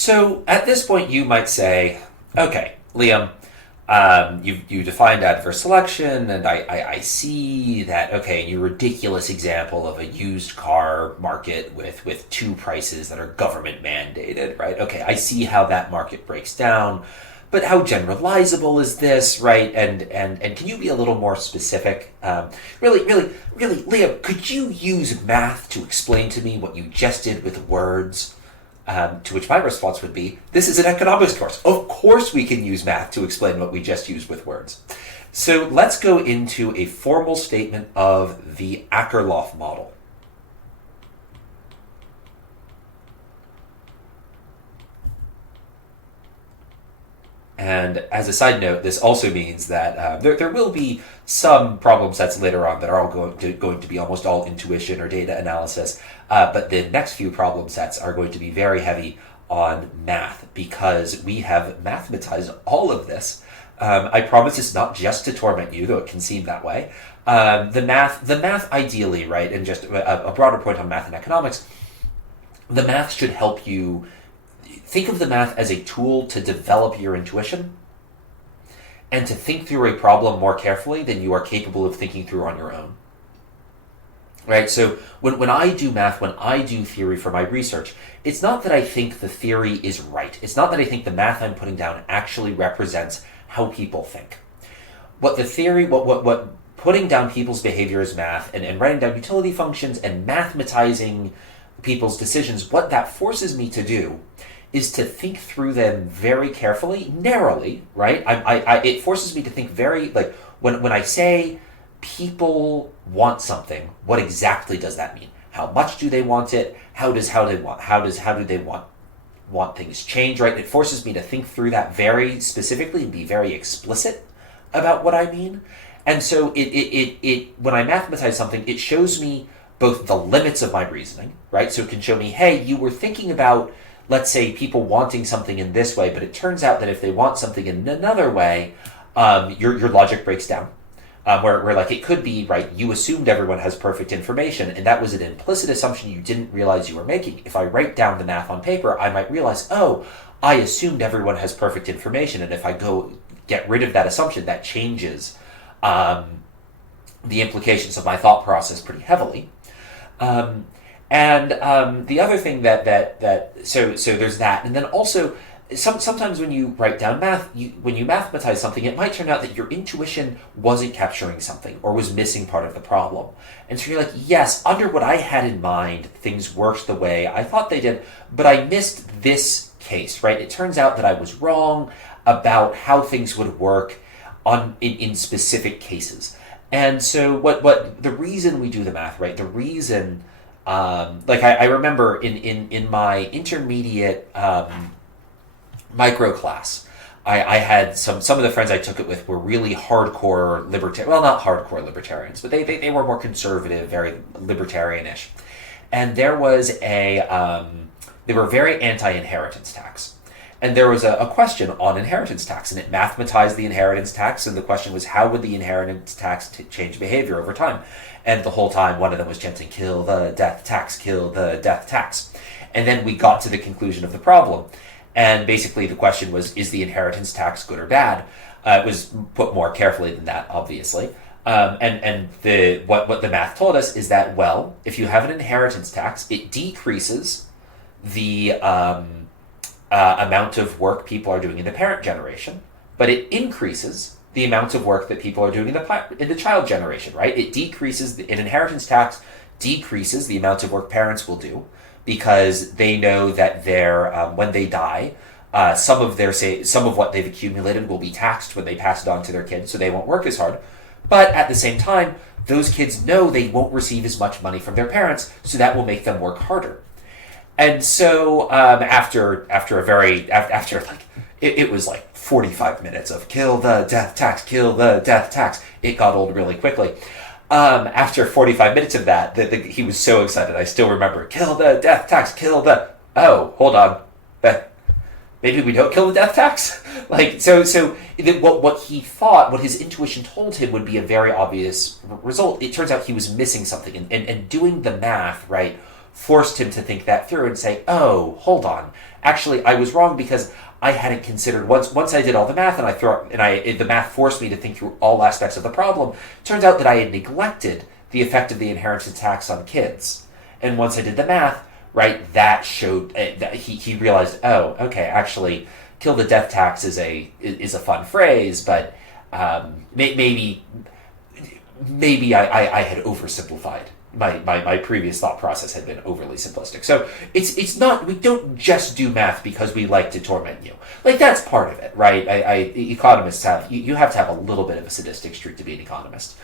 So at this point, you might say, okay, Liam, you defined adverse selection, and I see that, okay, your ridiculous example of a used car market with two prices that are government mandated, right? Okay, I see how that market breaks down, but how generalizable is this, right? And can you be a little more specific? Really, Liam, could you use math to explain to me what you just did with words? To which my response would be, this is an economics course. Of course we can use math to explain what we just used with words. So let's go into a formal statement of the Akerlof model. And as a side note, this also means that there will be some problem sets later on that are all going to be almost all intuition or data analysis. But the next few problem sets are going to be very heavy on math because we have mathematized all of this. I promise it's not just to torment you, though it can seem that way. The math ideally, right, and just a broader point on math and economics, the math should help you think of the math as a tool to develop your intuition and to think through a problem more carefully than you are capable of thinking through on your own. Right? So when I do math, when I do theory for my research, it's not that I think the theory is right. It's not that I think the math I'm putting down actually represents how people think. What the theory, what putting down people's behavior as math and writing down utility functions and mathematizing people's decisions, what that forces me to do is to think through them very carefully, narrowly, right? It forces me to think very, like, when I say people want something, what exactly does that mean? How much do they want it? How do they want things change, right? It forces me to think through that very specifically and be very explicit about what I mean. And so it when I mathematize something, it shows me both the limits of my reasoning, right? So it can show me, hey, you were thinking about, let's say, people wanting something in this way, but it turns out that if they want something in another way, your logic breaks down. Where like it could be, right, you assumed everyone has perfect information, and that was an implicit assumption you didn't realize you were making. If I write down the math on paper, I might realize, oh, I assumed everyone has perfect information, and if I go get rid of that assumption, that changes the implications of my thought process pretty heavily. The other thing so there's that, and then also sometimes when you write down math, when you mathematize something, it might turn out that your intuition wasn't capturing something or was missing part of the problem, and so you're like, yes, under what I had in mind, things worked the way I thought they did, but I missed this case, right? It turns out that I was wrong about how things would work in specific cases. And so what the reason we do the math, right? The reason, I remember in my intermediate micro class, I had some of the friends I took it with were really hardcore libertarian. Well, not hardcore libertarians, but they were more conservative, very libertarian-ish. And there was they were very anti-inheritance tax. And there was a question on inheritance tax, and it mathematized the inheritance tax, and the question was, how would the inheritance tax change behavior over time? And the whole time, one of them was chanting, kill the death tax, kill the death tax. And then we got to the conclusion of the problem. And basically the question was, is the inheritance tax good or bad? It was put more carefully than that, obviously. What the math told us is that, well, if you have an inheritance tax, it decreases the amount of work people are doing in the parent generation, but it increases the amount of work that people are doing in the child generation, right? It decreases, an inheritance tax decreases the amount of work parents will do because they know that when they die, some of what they've accumulated will be taxed when they pass it on to their kids, so they won't work as hard. But at the same time, those kids know they won't receive as much money from their parents, so that will make them work harder. And so after it was like 45 minutes of kill the death tax, kill the death tax. It got old really quickly. After 45 minutes of that, he was so excited. I still remember, kill the death tax, kill the... Oh, hold on. Maybe we don't kill the death tax? What he thought, what his intuition told him would be a very obvious result, it turns out he was missing something. And doing the math, right, forced him to think that through and say, oh, hold on. Actually, I was wrong because I hadn't considered once I did all the math and the math forced me to think through all aspects of the problem. Turns out that I had neglected the effect of the inheritance tax on kids. And once I did the math, right, that showed that he realized, oh, okay, actually, kill the death tax is a fun phrase, but maybe I had oversimplified. My previous thought process had been overly simplistic. So it's not, we don't just do math because we like to torment you. Like, that's part of it, right? Economists have, you have to have a little bit of a sadistic streak to be an economist.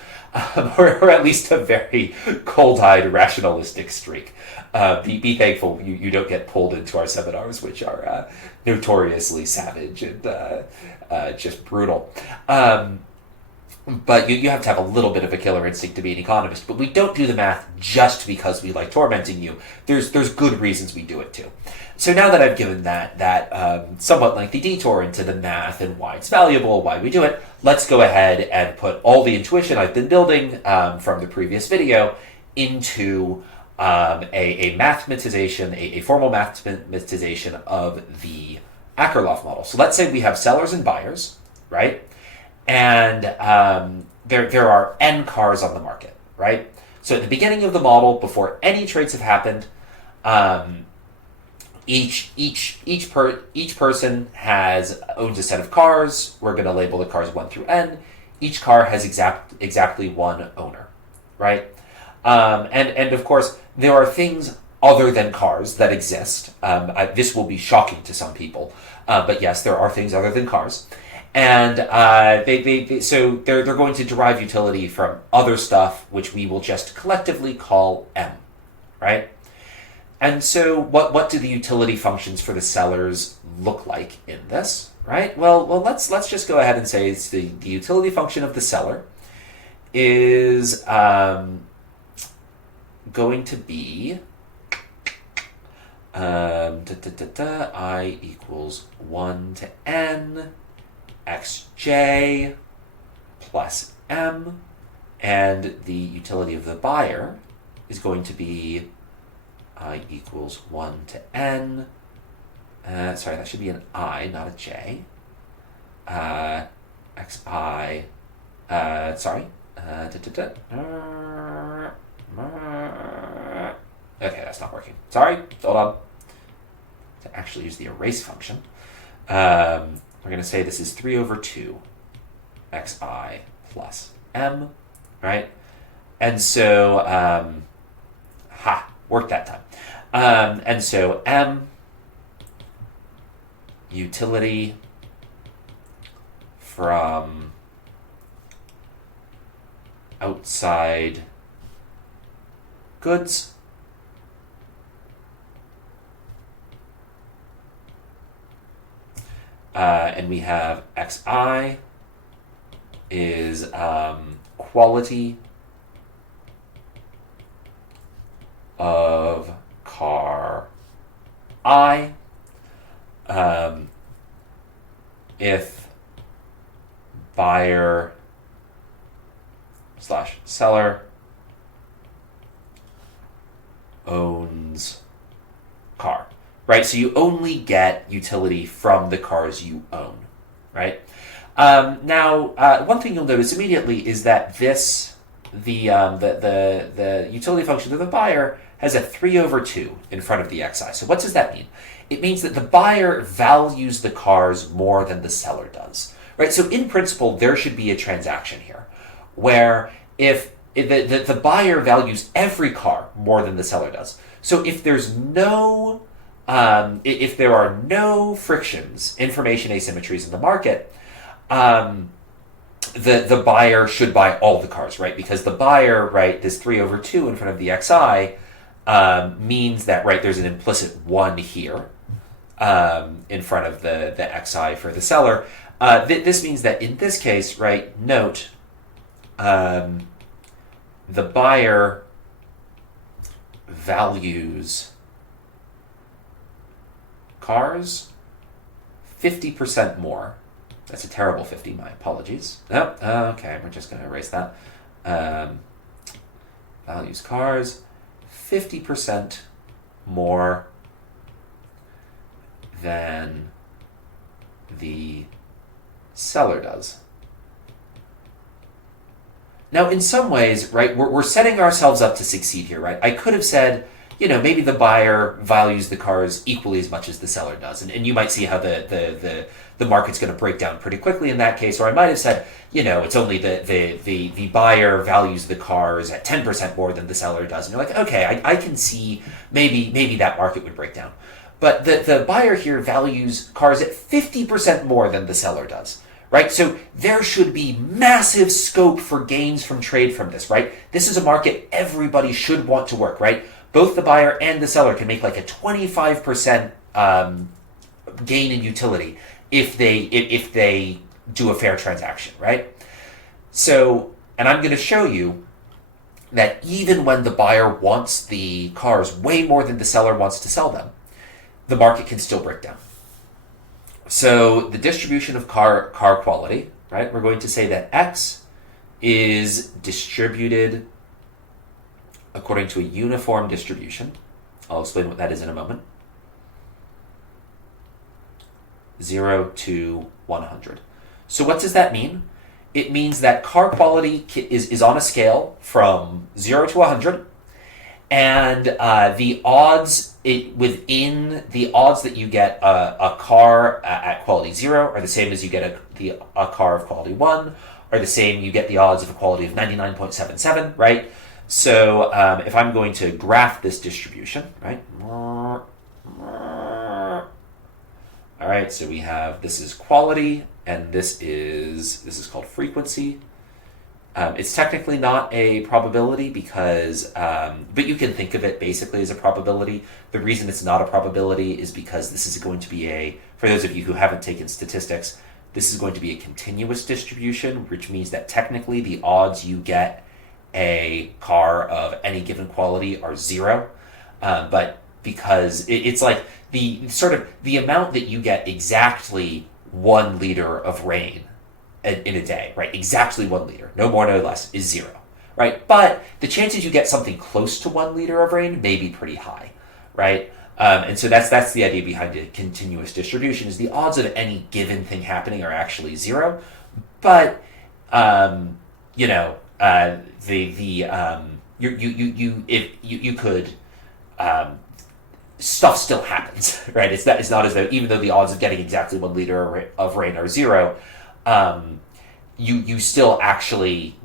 Or at least a very cold-eyed, rationalistic streak. Be thankful you don't get pulled into our seminars, which are notoriously savage and just brutal. But you have to have a little bit of a killer instinct to be an economist. But we don't do the math just because we like tormenting you. There's good reasons we do it too. So now that I've given that somewhat lengthy detour into the math and why it's valuable, why we do it, let's go ahead and put all the intuition I've been building from the previous video into a mathematization, a formal mathematization of the Akerlof model. So let's say we have sellers and buyers, right? And there are n cars on the market, right? So at the beginning of the model, before any trades have happened, each person owns a set of cars. We're going to label the cars 1 through n. Each car has exactly one owner, right? And of course, there are things other than cars that exist. This will be shocking to some people, but yes, there are things other than cars. And so they're going to derive utility from other stuff, which we will just collectively call M, right? And so what do the utility functions for the sellers look like in this, right? Well, let's just go ahead and say it's the utility function of the seller is going to be I equals 1 to n xj plus m, and the utility of the buyer is going to be I equals 1 to n, sorry, that should be an I, not a j, xi, sorry, okay, that's not working. Sorry, hold on. To actually use the erase function, we're going to say this is 3 over 2 xi plus m, right? And so, worked that time. And so m, utility from outside goods, and we have xi is quality of car I, if buyer / seller owns car, right? So you only get utility from the cars you own, right? Now, one thing you'll notice immediately is that the utility function of the buyer has a 3 over 2 in front of the xi. So what does that mean? It means that the buyer values the cars more than the seller does, right? So in principle, there should be a transaction here where if the buyer values every car more than the seller does. So if there's no, if there are no frictions, information asymmetries in the market, the buyer should buy all the cars, right? Because the buyer, right, this 3 over 2 in front of the xi means that, right, there's an implicit 1 here in front of the xi for the seller. This means that in this case, right, note, the buyer values cars 50% more. That's a terrible 50, my apologies. Nope, okay, we're just going to erase that. Values cars 50% more than the seller does. Now, in some ways, right, we're setting ourselves up to succeed here, right? I could have said, maybe the buyer values the cars equally as much as the seller does. And you might see how the market's going to break down pretty quickly in that case. Or I might have said, it's only the buyer values the cars at 10% more than the seller does. And you're like, okay, I can see maybe that market would break down. But the buyer here values cars at 50% more than the seller does. Right? So there should be massive scope for gains from trade from this, right? This is a market everybody should want to work, right? Both the buyer and the seller can make like a 25% gain in utility if they do a fair transaction, right? So, and I'm going to show you that even when the buyer wants the cars way more than the seller wants to sell them, the market can still break down. So the distribution of car quality, right? We're going to say that X is distributed according to a uniform distribution. I'll explain what that is in a moment. 0 to 100. So what does that mean? It means that car quality is on a scale from 0 to 100, and the odds within the odds that you get a car at quality 0 are the same as you get a car of quality 1, are the same you get the odds of a quality of 99.77, right? So if I'm going to graph this distribution, right? All right, so we have, this is quality, and this is called frequency. It's technically not a probability because, but you can think of it basically as a probability. The reason it's not a probability is because this is going to be for those of you who haven't taken statistics, this is going to be a continuous distribution, which means that technically the odds you get a car of any given quality are 0. But because it's like the amount that you get exactly 1 liter of rain in a day, right? Exactly 1 liter, no more, no less, is 0, right? But the chances you get something close to 1 liter of rain may be pretty high, right? And so that's the idea behind a continuous distribution, is the odds of any given thing happening are actually 0, but you could stuff still happens, right? It's not as though, even though the odds of getting exactly 1 liter of rain are 0, you still actually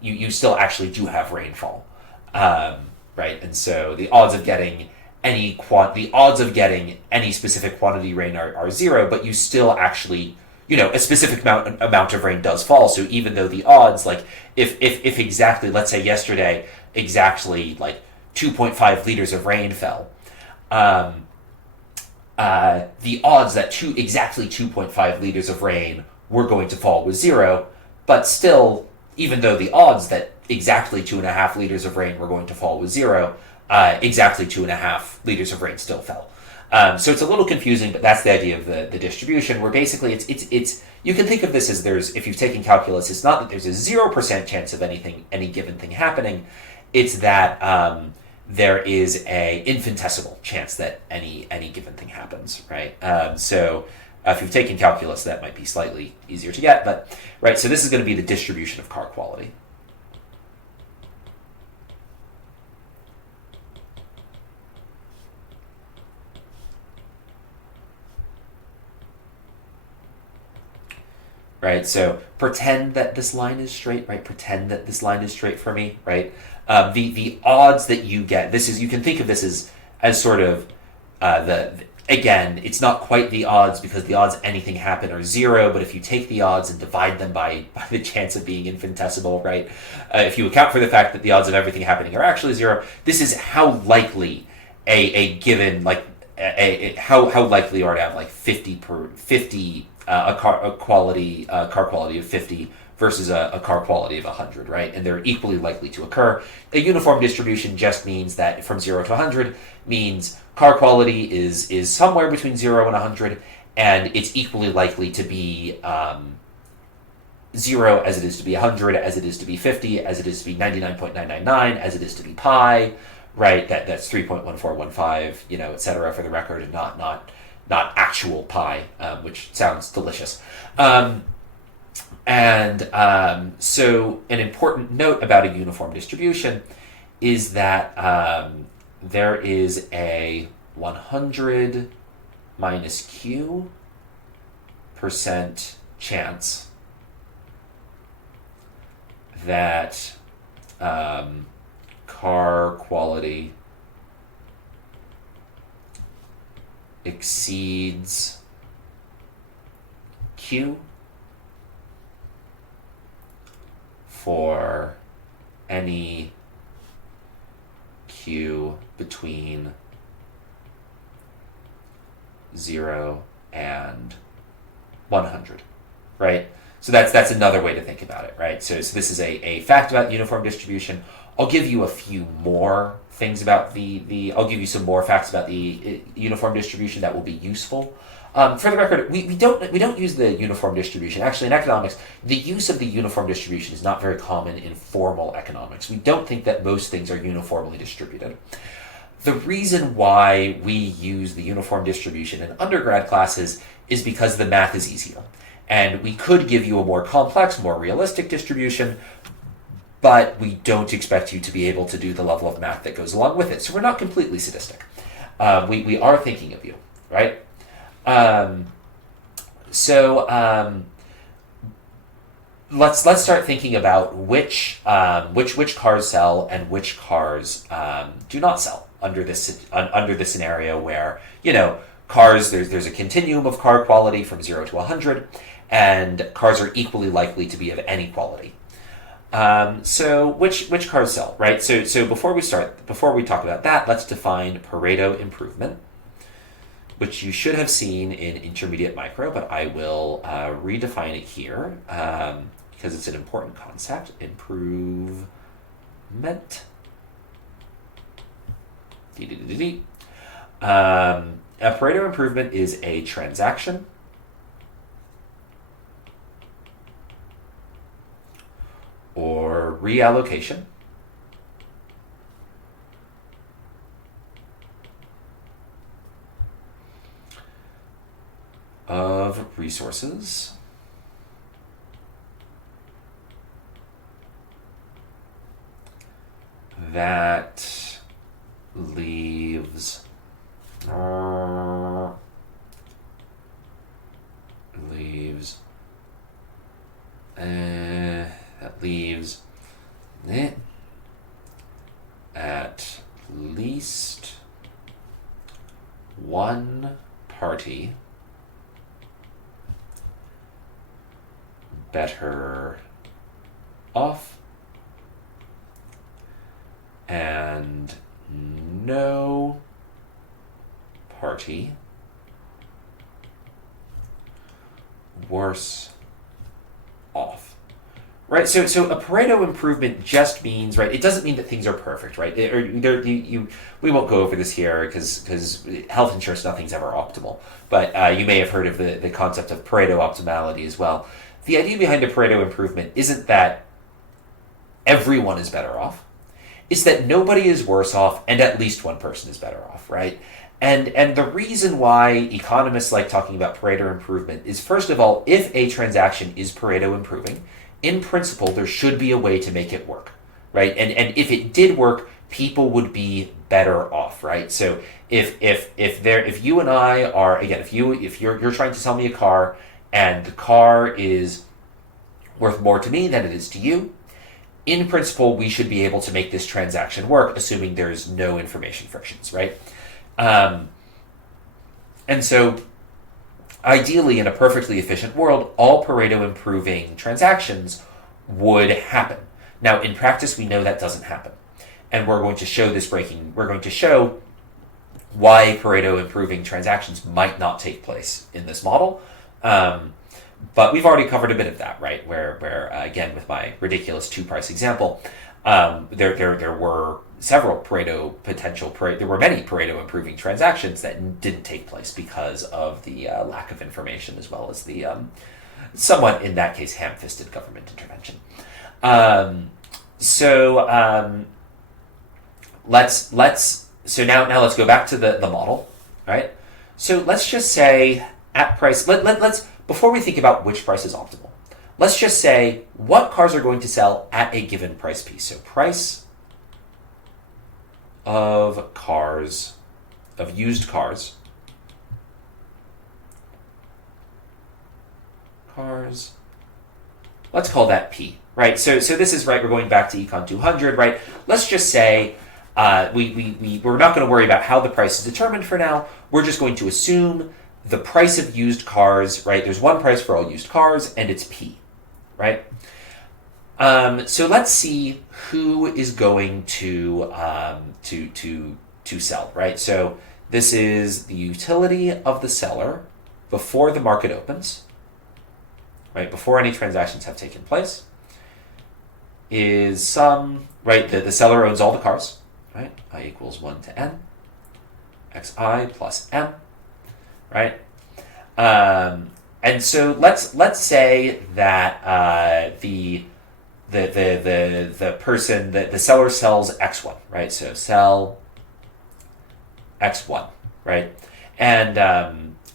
do have rainfall, right? And so the odds of getting any specific quantity rain are 0, but you still actually, a specific amount of rain does fall. So even though the odds, like if exactly, let's say yesterday, exactly like 2.5 liters of rain fell, the odds that exactly 2.5 liters of rain were going to fall was 0, but still, even though the odds that exactly 2.5 liters of rain were going to fall was 0, exactly 2.5 liters of rain still fell. So it's a little confusing, but that's the idea of the distribution, where basically it's you can think of this as if you've taken calculus, it's not that there's a 0% chance of any given thing happening, it's that there is a infinitesimal chance that any given thing happens, right? So if you've taken calculus, that might be slightly easier to get, but right. So this is going to be the distribution of car quality. Right, so pretend that this line is straight, right? Pretend that this line is straight for me, right? The odds that you get, you can think of this as sort of again, it's not quite the odds, because the odds anything happen are 0, but if you take the odds and divide them by the chance of being infinitesimal, right? If you account for the fact that the odds of everything happening are actually 0, this is how likely a given, like, how likely you are to have like 50 car quality of 50 versus a car quality of 100, right? And they're equally likely to occur. A uniform distribution just means that from 0 to 100 means car quality is somewhere between 0 and 100, and it's equally likely to be 0 as it is to be 100, as it is to be 50, as it is to be 99.999, as it is to be pi, right? That's 3.1415, et cetera, for the record, and not actual pi, which sounds delicious. So an important note about a uniform distribution is that there is a 100 minus q % chance that car quality exceeds q for any q between 0 and 100, right? So that's another way to think about it, right? So this is a fact about uniform distribution. I'll give you a few more things about I'll give you some more facts about the uniform distribution that will be useful. For the record, we don't use the uniform distribution. Actually, in economics, the use of the uniform distribution is not very common in formal economics. We don't think that most things are uniformly distributed. The reason why we use the uniform distribution in undergrad classes is because the math is easier. And we could give you a more complex, more realistic distribution, but we don't expect you to be able to do the level of math that goes along with it. So we're not completely sadistic. We are thinking of you, right? Let's start thinking about which cars sell and which cars do not sell under this scenario where cars there's a continuum of car quality from 0 to 100, and cars are equally likely to be of any quality. So which cars sell, right? So before we talk about that, let's define Pareto improvement, which you should have seen in intermediate micro, but I will redefine it here because it's an important concept. Improvement. A Pareto improvement is a transaction or reallocation of resources that leaves at least one party better off and no party worse off. Right, so a Pareto improvement just means, right, it doesn't mean that things are perfect, right? We won't go over this here because health insurance, nothing's ever optimal. But you may have heard of the concept of Pareto optimality as well. The idea behind a Pareto improvement isn't that everyone is better off. It's that nobody is worse off and at least one person is better off, right? And the reason why economists like talking about Pareto improvement is, first of all, if a transaction is Pareto improving, in principle, there should be a way to make it work, right? And if it did work, people would be better off, right? So if you and I are, again, if you're trying to sell me a car and the car is worth more to me than it is to you, in principle, we should be able to make this transaction work, assuming there's no information frictions, right? And so ideally, in a perfectly efficient world, all Pareto improving transactions would happen. Now, in practice, we know that doesn't happen. And we're going to show why Pareto improving transactions might not take place in this model. But we've already covered a bit of that, right? Where again, with my ridiculous two-price example, there were several there were many Pareto improving transactions that didn't take place because of the lack of information, as well as the somewhat, in that case, ham-fisted government intervention. So now let's go back to the model, right? So let's just say at price, let's, before we think about which price is optimal, let's just say what cars are going to sell at a given price P. So price of cars, of used cars, let's call that P, right? So this is, right, we're going back to Econ 200, right? Let's just say we're not going to worry about how the price is determined for now. We're just going to assume the price of used cars, right? There's one price for all used cars, and it's P, right? So let's see who is going to sell, right? So this is the utility of the seller before the market opens, right? Before any transactions have taken place, is some, right? The seller owns all the cars, right? I equals 1 to n, xi plus m, right? And so let's say that the person, the seller sells x1, right? So sell x1, right? And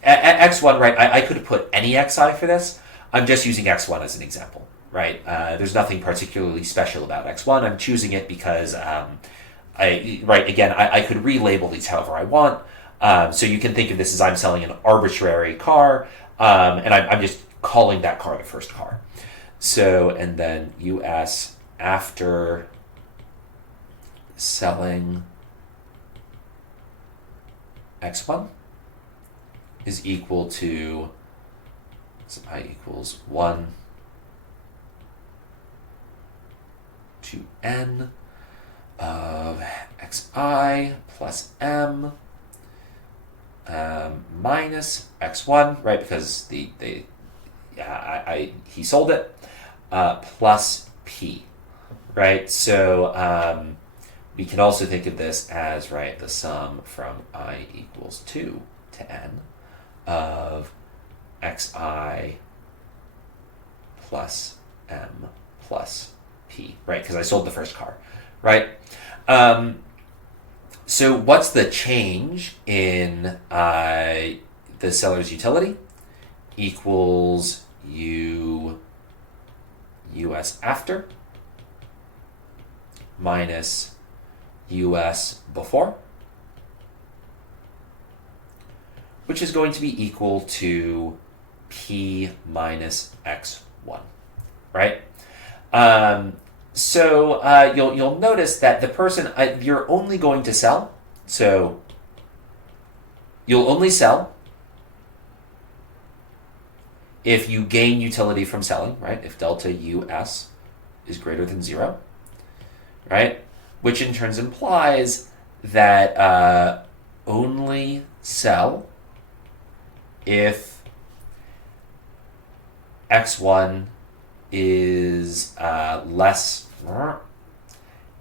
x1, right? I could put any xi for this. I'm just using x1 as an example, right? There's nothing particularly special about x1. I'm choosing it because I could relabel these however I want. So you can think of this as I'm selling an arbitrary car, and I'm just calling that car the first car. So, and then US after selling x1 is equal to, so I equals 1 to n of xi plus m minus x1, right? Because he sold it, plus p, right? So we can also think of this as, right, the sum from I equals 2 to n of xi plus m plus p, right? Because I sold the first car, right? So what's the change in the seller's utility? Equals US after minus US before, which is going to be equal to P minus X1, right? So you'll notice that the person, you're only going to sell, so you'll only sell if you gain utility from selling, right? If delta US is greater than 0, right? Which in turn implies that only sell if X1 is less,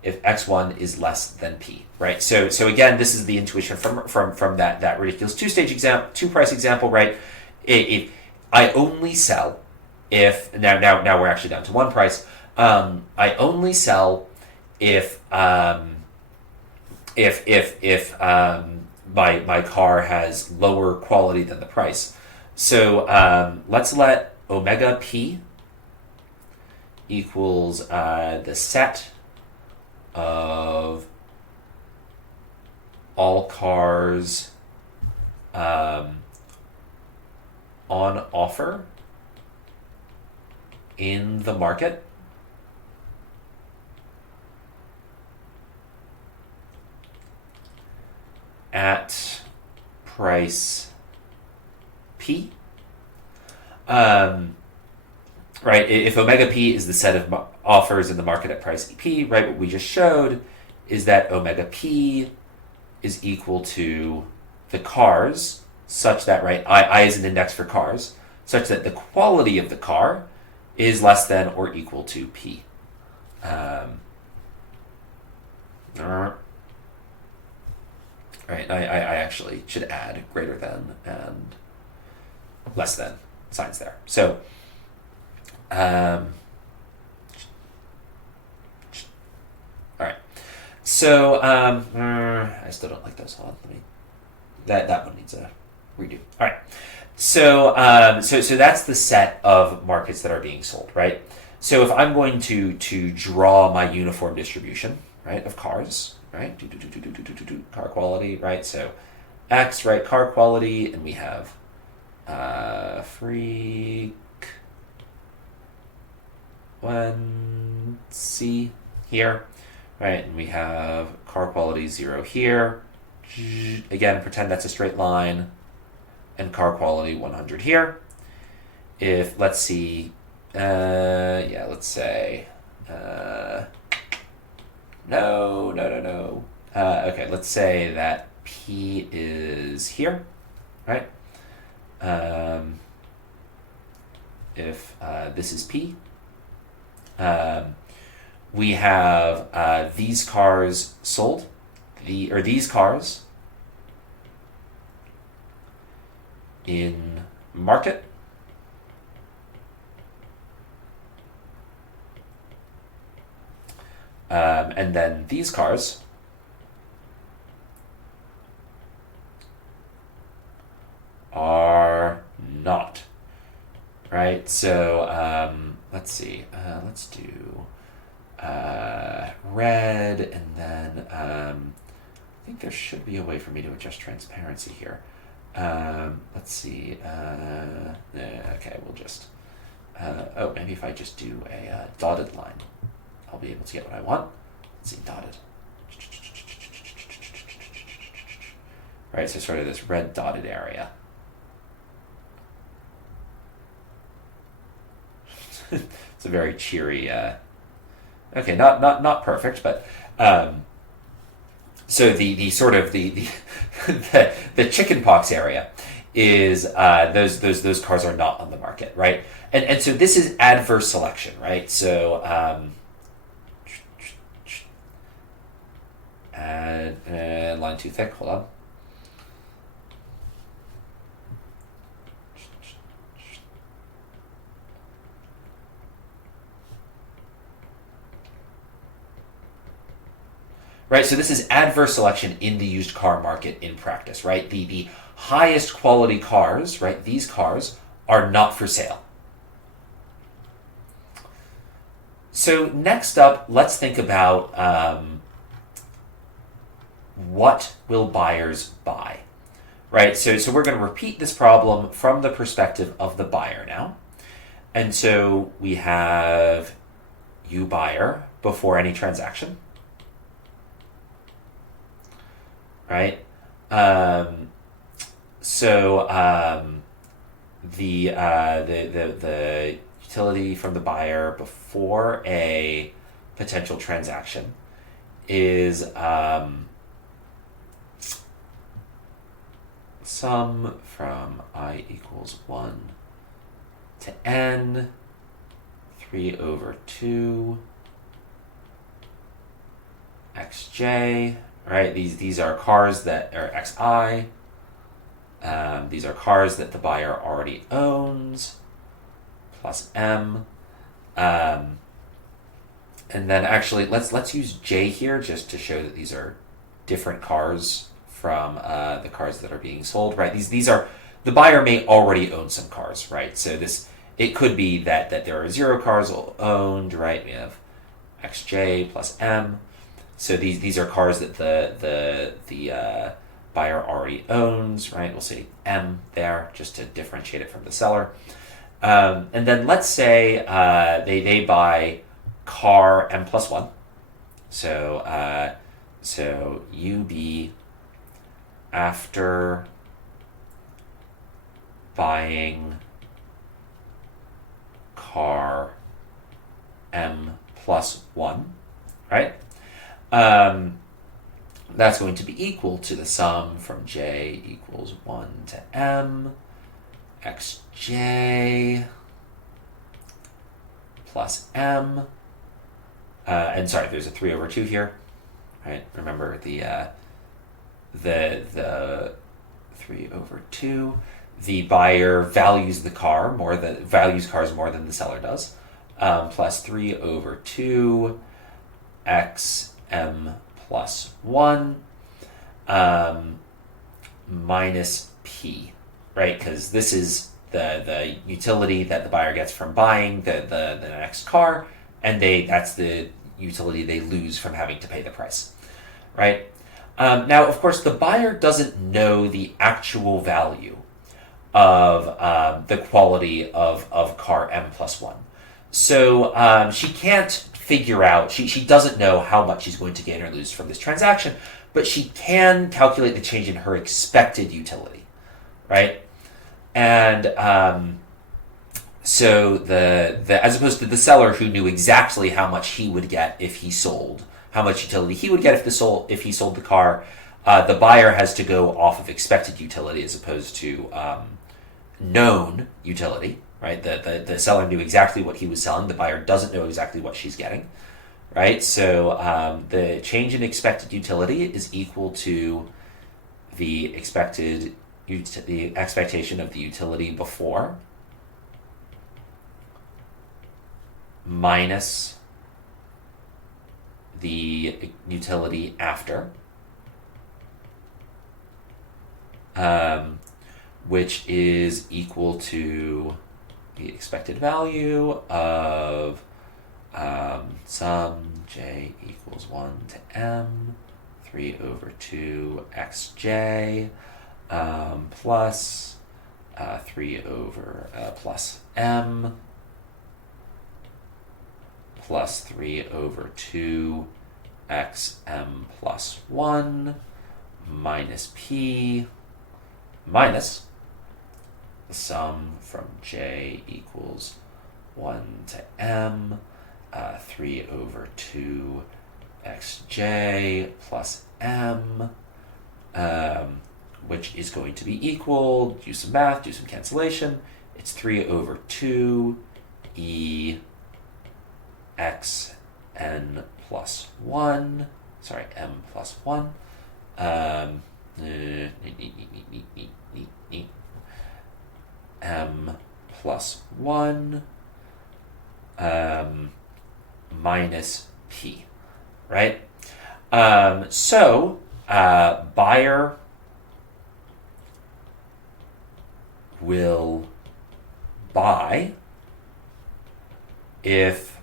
if X1 is less than P, right? So again, this is the intuition from that ridiculous two price example, right? If I only sell if now we're actually down to one price. I only sell if my car has lower quality than the price. So let's let omega P equals the set of all cars on offer in the market at price P. Right, if omega P is the set of offers in the market at price P, right, what we just showed is that omega P is equal to the cars, such that, right, I is an index for cars, such that the quality of the car is less than or equal to P. Right, I actually should add greater than and less than signs there. So, all right. So I still don't like those. Hold on, let me. That one needs a redo. All right. So so that's the set of markets that are being sold, right? So if I'm going to draw my uniform distribution, right, of cars, right, car quality, right? So X, right, car quality, and we have freak 1C here, right, and we have car quality 0 here. Again, pretend that's a straight line, and car quality 100 here. If, let's see, let's say, no. Okay, let's say that P is here, right? If this is P, we have these cars sold, these cars in market. And then these cars are not, right? So let's see. Let's do red, and then I think there should be a way for me to adjust transparency here. Let's see. Okay, we'll just. Maybe if I just do a dotted line, I'll be able to get what I want. Let's see, dotted. Right, so sort of this red dotted area. It's a very cheery. Okay, not perfect, but so the sort of the the chicken pox area is those cars are not on the market, right? And so this is adverse selection, right? So line too thick. Hold on. Right, so this is adverse selection in the used car market in practice, right? The highest quality cars, right, these cars are not for sale. So next up, let's think about what will buyers buy, right? So we're going to repeat this problem from the perspective of the buyer now. And so we have you buyer before any transaction. Right. The utility from the buyer before a potential transaction is sum from I equals 1 to n 3 over 2 xj. Right, these are cars that are xi. These are cars that the buyer already owns, plus m. And then actually, let's use j here just to show that these are different cars from the cars that are being sold. Right, these are the buyer may already own some cars. Right, so it could be that there are 0 cars owned. Right, we have xj plus m. So these are cars that the buyer already owns, right? We'll say M there just to differentiate it from the seller. And then let's say they buy car M plus 1. So UB after buying car M plus 1, right? That's going to be equal to the sum from j equals 1 to m xj plus m. And sorry, there's a 3 over 2 here, right? Remember the 3 over 2. The buyer values cars more than the seller does. Plus 3 over 2 x m plus 1 minus P, right? Because this is the utility that the buyer gets from buying the next car, and that's the utility they lose from having to pay the price, right? Now, of course, the buyer doesn't know the actual value of the quality of car M plus 1. So she can't figure out, she doesn't know how much she's going to gain or lose from this transaction, but she can calculate the change in her expected utility, right? And so as opposed to the seller who knew exactly how much he would get if he sold, how much utility he would get if he sold the car, the buyer has to go off of expected utility as opposed to known utility, right? The seller knew exactly what he was selling. The buyer doesn't know exactly what she's getting, right? So the change in expected utility is equal to the expectation of the utility before minus the utility after, which is equal to the expected value of sum j equals 1 to m 3 over 2 xj plus 3 over plus m plus 3 over 2 xm plus 1 minus p minus the sum from j equals 1 to m 3 over 2 xj plus m, which is going to be equal, do some math, do some cancellation, it's 3 over 2 e x n plus 1, sorry, m plus 1, m plus 1 minus p, right? So buyer will buy if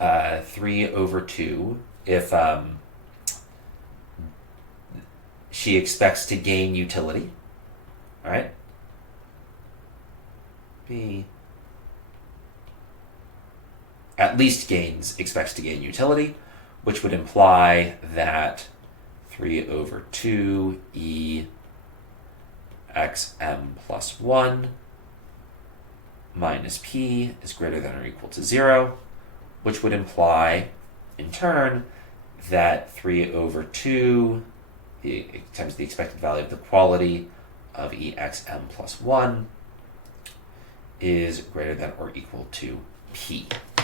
3 over 2, if she expects to gain utility, all right? B at least expects to gain utility, which would imply that 3 over 2 e xm plus 1 minus p is greater than or equal to 0, which would imply, in turn, that 3 over 2 times the expected value of the quality of exm plus 1 is greater than or equal to p.